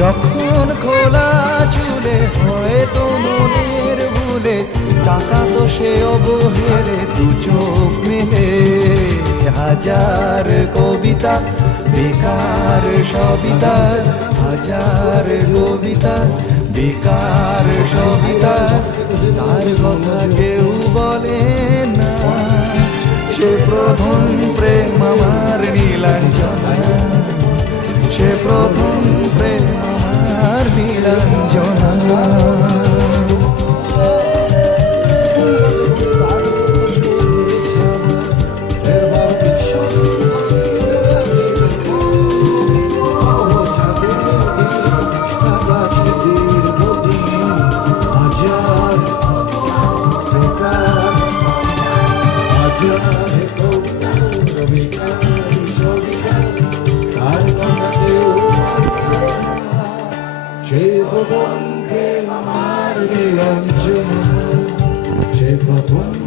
যখন খোলা চুলে হয়তো মনের ভুলে টাকা তো সে অবহেলে দু চোখ মেলে হাজার কবিতা বেকার সবিতা হাজার কবিতা বেকার সবিতা তার কথা কেউ বলে না সে প্রথম প্রেম আমার নীলাঞ্জনা সে প্রথম প্রেম আমার নীলাঞ্জনা সে প্রথম প্রেম আমার নীলাঞ্জনা সে প্রথম